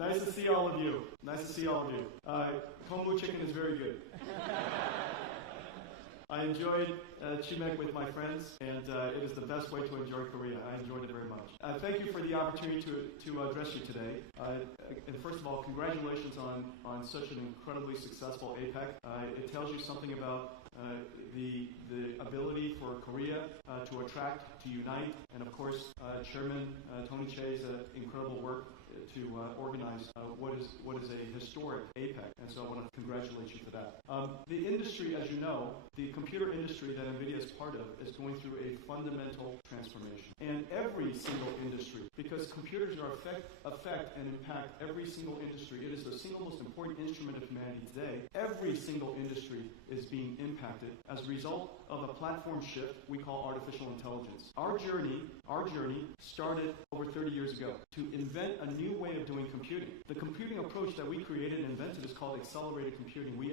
Nice to see all of you. Nice to see all of you. Kombu chicken is very good. I enjoyed chimek with my friends, and it is the best way to enjoy Korea. I enjoyed it very much. Thank you for the opportunity to address you today. And first of all, congratulations on such an incredibly successful Apec. It tells you something about the ability for Korea to attract, to unite, and of course, Chairman Tony Che's incredible work to organize what is a historic Apec, and so I want to congratulate you for that. The industry, as you know, the computer industry that NVIDIA is part of is going through a fundamental transformation. And every single industry, because computers are affect and impact every single industry, it is the single most important instrument of humanity today. Every single industry is being impacted as a result of a platform shift we call artificial intelligence. Our journey started over 30 years ago to invent a new way of doing computing. The computing approach that we created and invented is called accelerated computing. We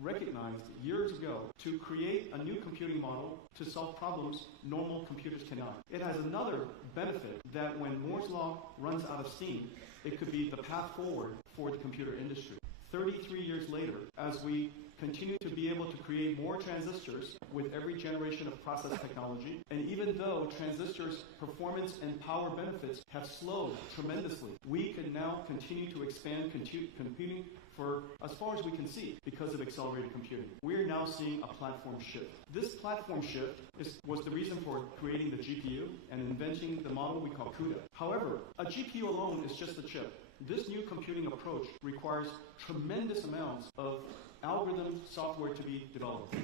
recognized years ago to create a new computing model to solve problems normal computers cannot. It has another benefit that when Moore's law runs out of steam, it could be the path forward for the computer industry. 33 years later, as we continue to be able to create more transistors with every generation of process technology, and even though transistors' performance and power benefits have slowed tremendously, we can now continue to expand computing for as far as we can see because of accelerated computing. We're now seeing a platform shift. This platform shift was the reason for creating the GPU and inventing the model we call CUDA. However, a GPU alone is just a chip. This new computing approach requires tremendous amounts of algorithm software to be developed.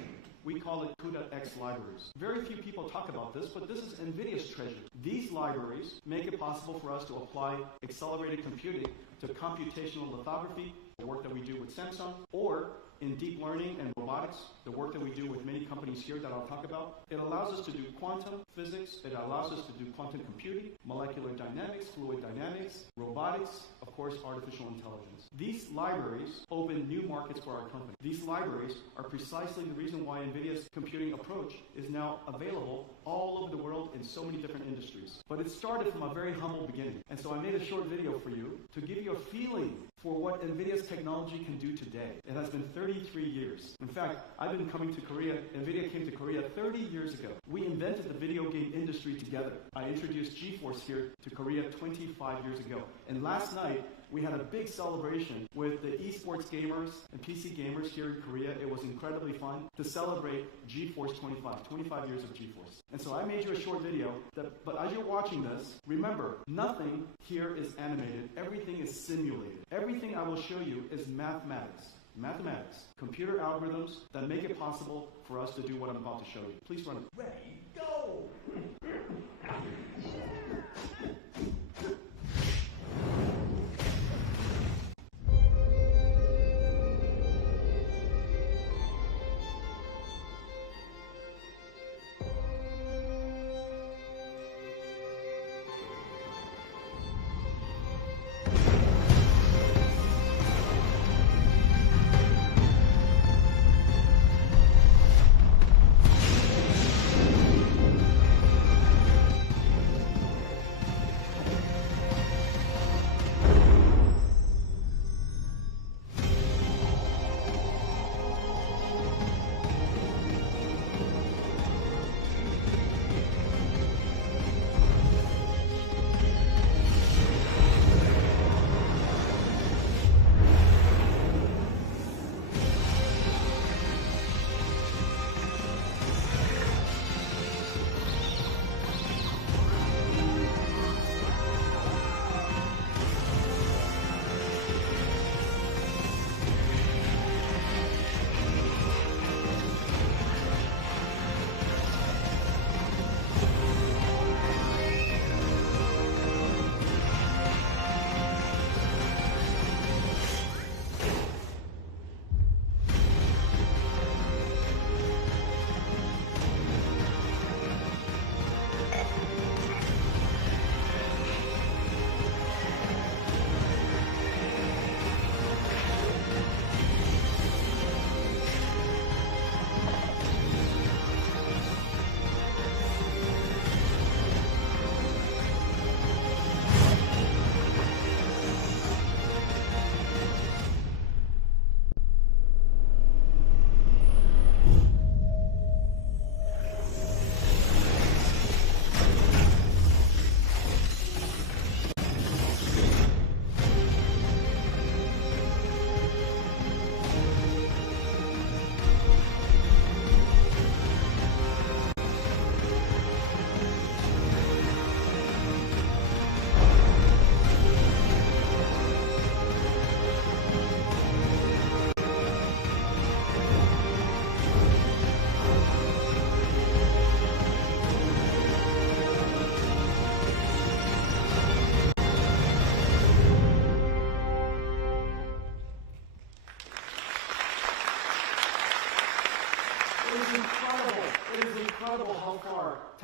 We call it CUDA-X libraries. Very few people talk about this, but this is NVIDIA's treasure. These libraries make it possible for us to apply accelerated computing to computational lithography, the work that we do with Samsung, or in deep learning and robotics, the work that we do with many companies here that I'll talk about. It allows us to do quantum physics, it allows us to do quantum computing, molecular dynamics, fluid dynamics, robotics, of course, artificial intelligence. These libraries open new markets for our company. These libraries are precisely the reason why NVIDIA's computing approach is now available all over the world in so many different industries. But it started from a very humble beginning. And so I made a short video for you to give you a feeling for what NVIDIA's technology can do today. It has been 33 years. In fact, I've been coming to Korea. NVIDIA came to Korea 30 years ago. We invented the video game industry together. I introduced GeForce here to Korea 25 years ago. And last night, we had a big celebration with the esports gamers and PC gamers here in Korea. It was incredibly fun to celebrate GeForce 25 years of GeForce. And so I made you a short video, but as you're watching this, remember, nothing here is animated. Everything is simulated. Everything I will show you is mathematics. Mathematics, computer algorithms that make it possible for us to do what I'm about to show you. Please run it. Ready, go!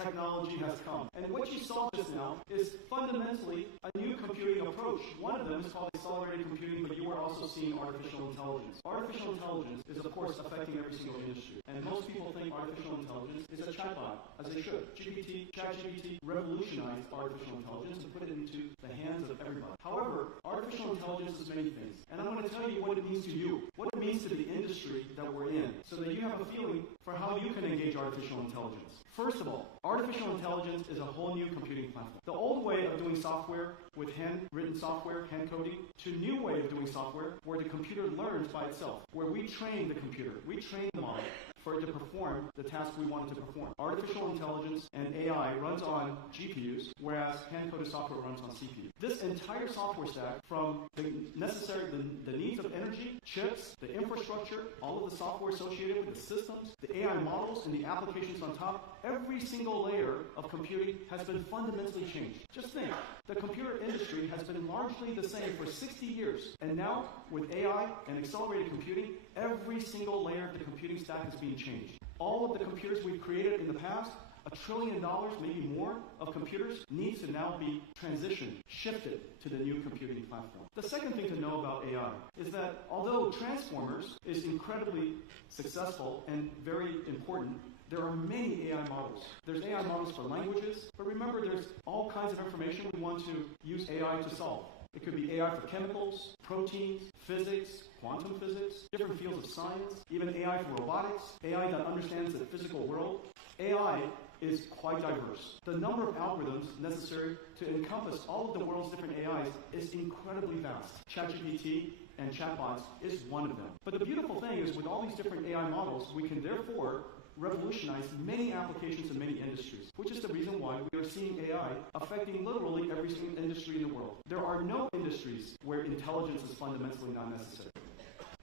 technology has come. And what you saw just now is fundamentally a new computing approach. One of them is called accelerated computing, but you are also seeing artificial intelligence. Artificial intelligence is, of course, affecting every single industry. And most people think artificial intelligence is a chatbot, as they should. ChatGPT revolutionized artificial intelligence and put it into the hands of everybody. However, artificial intelligence is many things. And I'm going to tell you what it means to you, what it means to the industry that we're in, so that you have a feeling for how you can engage artificial intelligence. First of all, artificial intelligence is a whole new computing platform. The old way of doing software with hand-written software, hand coding, to a new way of doing software where the computer learns by itself, where we train the computer, we train the model for it to perform the task we want it to perform. Artificial intelligence and AI runs on GPUs, whereas hand-coded software runs on CPU. This entire software stack, from the needs of energy, chips, the infrastructure, all of the software associated with the systems, the AI models, and the applications on top, every single layer of computing has been fundamentally changed. Just think, the computer industry has been largely the same for 60 years, and now with AI and accelerated computing, every single layer of the computing stack is being changed. All of the computers we've created in the past, $1 trillion, maybe more, of computers needs to now be transitioned, shifted to the new computing platform. The second thing to know about AI is that although Transformers is incredibly successful and very important, there are many AI models. There's AI models for languages, but remember there's all kinds of information we want to use AI to solve. It could be AI for chemicals, proteins, physics, quantum physics, different fields of science, even AI for robotics, AI that understands the physical world. AI is quite diverse. The number of algorithms necessary to encompass all of the world's different AIs is incredibly vast. ChatGPT and chatbots is one of them. But the beautiful thing is with all these different AI models, we can therefore revolutionize many applications in many industries, which is the reason why we are seeing AI affecting literally every single industry in the world. There are no industries where intelligence is fundamentally not necessary.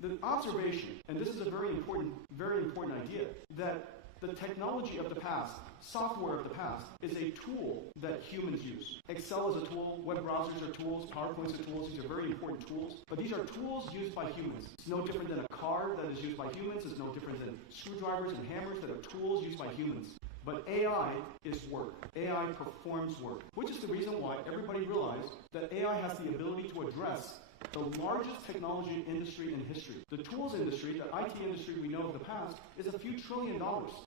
The observation, and this is a very important idea, that the technology of the past, software of the past, is a tool that humans use. Excel is a tool, web browsers are tools, PowerPoints are tools. These are very important tools, but these are tools used by humans. It's no different than a car that is used by humans. It's no different than screwdrivers and hammers that are tools used by humans. But AI is work. AI performs work, which is the reason why everybody realized that AI has the ability to address the largest technology industry in history. The tools industry, the IT industry we know of the past, is a few $1 trillion.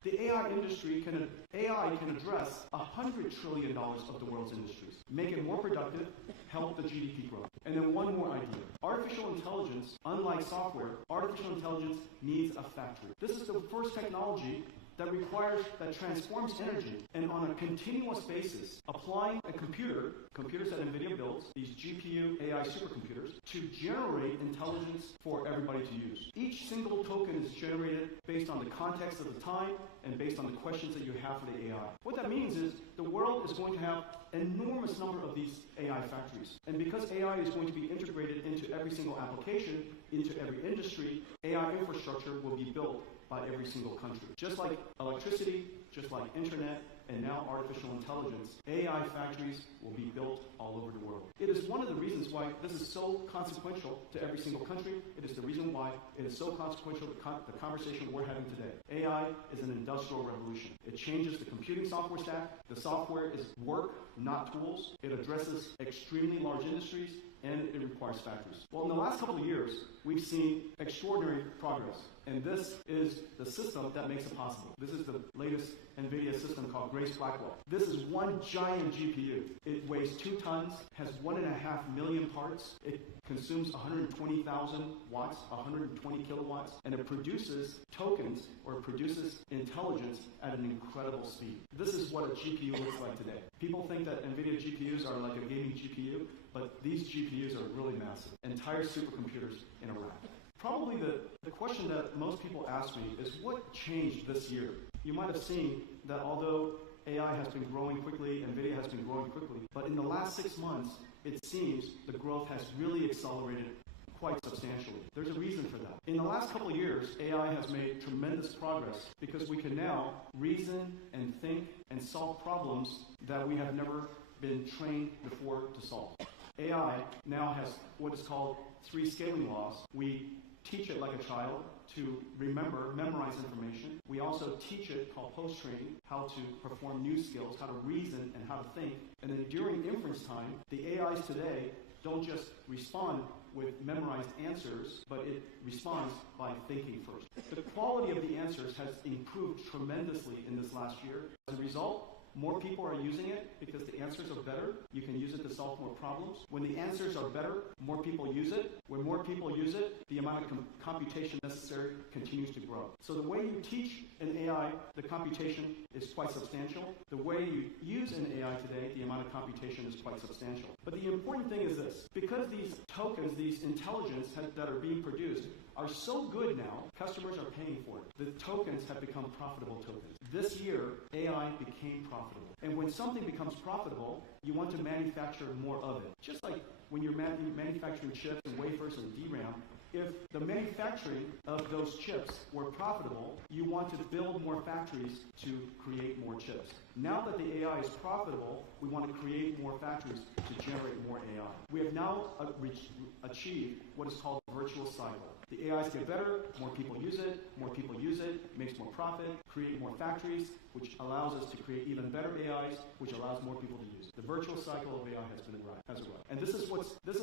The AI industry can address $100 trillion of the world's industries, make it more productive, help the GDP growth. And then one more idea. Artificial intelligence, unlike software, artificial intelligence needs a factory. This is the first technology that transforms energy and on a continuous basis, applying a computers that NVIDIA builds, these GPU AI supercomputers, to generate intelligence for everybody to use. Each single token is generated based on the context of the time and based on the questions that you have for the AI. What that means is the world is going to have an enormous number of these AI factories. And because AI is going to be integrated into every single application, into every industry, AI infrastructure will be built by every single country. Just like electricity, just like internet, and now artificial intelligence, AI factories will be built all over the world. It is one of the reasons why this is so consequential to every single country. It is the reason why it is so consequential to the conversation we're having today. AI is an industrial revolution. It changes the computing software stack. The software is work, not tools. It addresses extremely large industries, and it requires factories. Well, in the last couple of years, we've seen extraordinary progress. And this is the system that makes it possible. This is the latest NVIDIA system called Grace Blackwell. This is one giant GPU. It weighs 2 tons, has 1.5 million parts. It consumes 120,000 watts, 120 kilowatts, and it produces tokens or produces intelligence at an incredible speed. This is what a GPU looks like today. People think that NVIDIA GPUs are like a gaming GPU, but these GPUs are really massive. Entire supercomputers in a rack. Probably the question that most people ask me is what changed this year? You might have seen that although AI has been growing quickly, NVIDIA has been growing quickly, but in the last 6 months, it seems the growth has really accelerated quite substantially. There's a reason for that. In the last couple of years, AI has made tremendous progress because we can now reason and think and solve problems that we have never been trained before to solve. AI now has what is called 3 scaling laws. We teach it like a child to memorize information. We also teach it, called post-training, how to perform new skills, how to reason, and how to think. And then during inference time, the AIs today don't just respond with memorized answers, but it responds by thinking first. The quality of the answers has improved tremendously in this last year. As a result, more people are using it because the answers are better. You can use it to solve more problems. When the answers are better, more people use it. When more people use it, the amount of computation necessary continues to grow. So the way you teach an AI, the computation is quite substantial. The way you use an AI today, the amount of computation is quite substantial. But the important thing is this. Because these tokens, these intelligence that are being produced are so good now, customers are paying for it. The tokens have become profitable tokens. This year, AI became profitable. And when something becomes profitable, you want to manufacture more of it. Just like when you're manufacturing chips and wafers and DRAM, if the manufacturing of those chips were profitable, you want to build more factories to create more chips. Now that the AI is profitable, we want to create more factories to generate more AI. We have now achieved what is called the virtual cycle. The AIs get better, more people use it, makes more profit, create more factories, which allows us to create even better AIs, which allows more people to use it. The virtual cycle of AI has arrived. And this is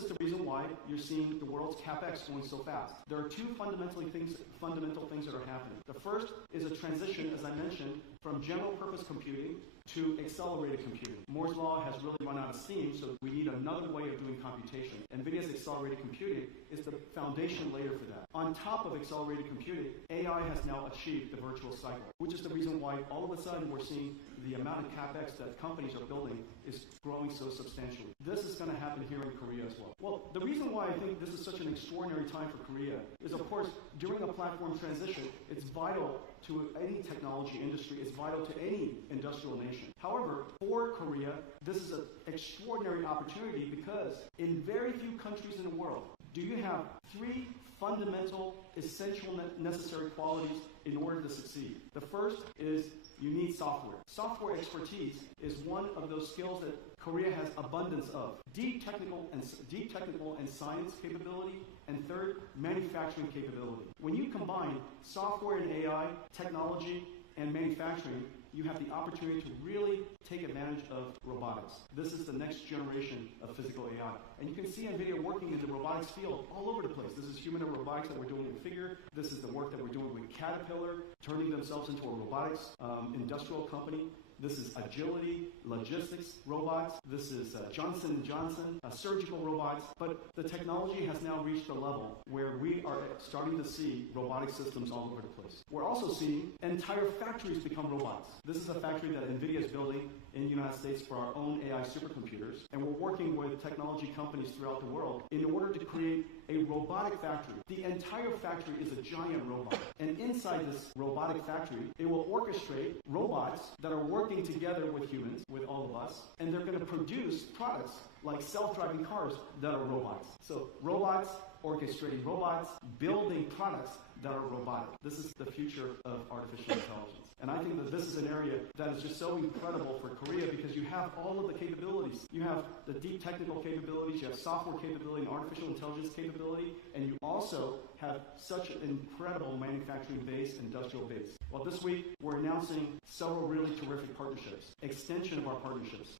the reason why you're seeing the world's CapEx going so fast. There are two fundamental things that are happening. The first is a transition, as I mentioned, from general purpose computing to accelerated computing. Moore's law has really run out of steam, so we need another way of doing computation. NVIDIA's accelerated computing is the foundation layer for that. On top of accelerated computing, AI has now achieved the virtual cycle, which is the reason why all of a sudden we're seeing the amount of CapEx that companies are building is growing so substantially. This is going to happen here in Korea as well. Well, the reason why I think this is such an extraordinary time for Korea is, of course, during a platform transition, it's vital to any technology industry, it's vital to any industrial nation. However, for Korea, this is an extraordinary opportunity because in very few countries in the world do you have three fundamental, essential, necessary qualities in order to succeed. The first is you need software. Software expertise is one of those skills that Korea has abundance of. Deep technical and science capability, and third, manufacturing capability. When you combine software and AI, technology, and manufacturing, you have the opportunity to really take advantage of robotics. This is the next generation of physical AI. And you can see NVIDIA working in the robotics field all over the place. This is humanoid robotics that we're doing in Figure. This is the work that we're doing with Caterpillar, turning themselves into a robotics industrial company. This is agility, logistics robots. This is Johnson & Johnson, surgical robots. But the technology has now reached a level where we are starting to see robotic systems all over the place. We're also seeing entire factories become robots. This is a factory that NVIDIA is building in the United States for our own AI supercomputers. And we're working with technology companies throughout the world in order to create a robotic factory. The entire factory is a giant robot. And inside this robotic factory, it will orchestrate robots that are working together with humans, with all of us, and they're going to produce products like self-driving cars that are robots. So robots orchestrating robots, building products that are robotic. This is the future of artificial intelligence. And I think that this is an area that is just so incredible for Korea because you have all of the capabilities. You have the deep technical capabilities, you have software capability and artificial intelligence capability, and you also have such an incredible manufacturing base, industrial base. Well, this week, we're announcing several really terrific partnerships, extension of our partnerships.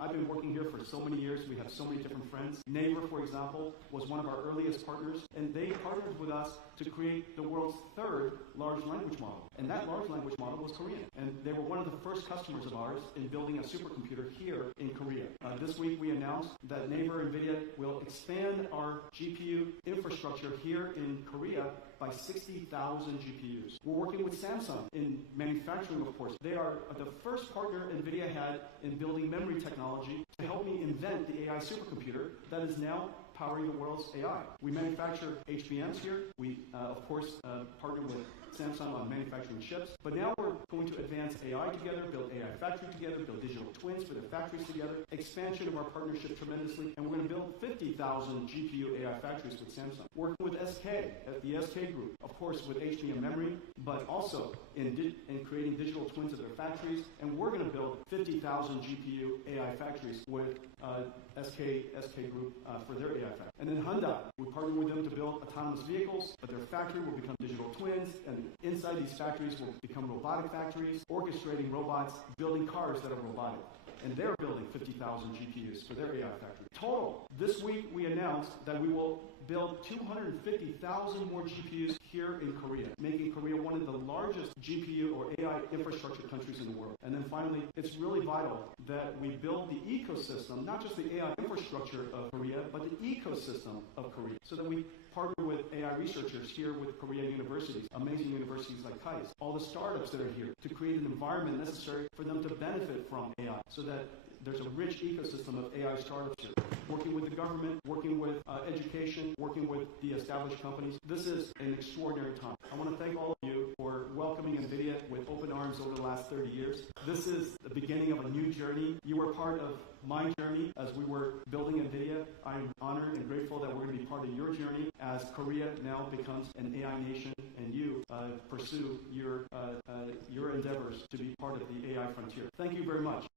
I've been working here for so many years. We have so many different friends. Naver, for example, was one of our earliest partners, and they partnered with us to create the world's third large language model. And that large language model was Korean. And they were one of the first customers of ours in building a supercomputer here in Korea. This week, we announced that Naver NVIDIA will expand our GPU infrastructure here in Korea by 60,000 GPUs. We're working with Samsung in manufacturing, of course. They are the first partner NVIDIA had in building memory technology to help me invent the AI supercomputer that is now powering the world's AI. We manufacture HBMs here. We, of course, partner with Samsung on manufacturing chips. But now we're going to advance AI together, build AI factory together, build digital twins for the factories together, expansion of our partnership tremendously, and we're going to build 50,000 GPU AI factories with Samsung. Working with SK, the SK group, of course, with HBM memory, but also in creating digital twins of their factories, and we're going to build 50,000 GPU AI factories with SK group for their AI factory. And then Hyundai, we partner with them to build autonomous vehicles, but their factory will become digital twins, and inside these factories will become robotic factories, orchestrating robots, building cars that are robotic. And they're building 50,000 GPUs for their AI factory. Total, this week we announced that we will build 250,000 more GPUs here in Korea, making Korea one of the largest GPU or AI infrastructure countries in the world. And then finally, it's really vital that we build the ecosystem, not just the AI infrastructure of Korea, but the ecosystem of Korea, so that we partner with AI researchers here with Korean universities, amazing universities like KAIST, all the startups that are here, to create an environment necessary for them to benefit from AI, so that there's a rich ecosystem of AI startups here, working with the government, working with education, working with the established companies. This is an extraordinary time. I want to thank all of you for welcoming NVIDIA with open arms over the last 30 years. This is the beginning of a new journey. You were part of my journey as we were building NVIDIA. I'm honored and grateful that we're going to be part of your journey as Korea now becomes an AI nation and you pursue your endeavors to be part of the AI frontier. Thank you very much.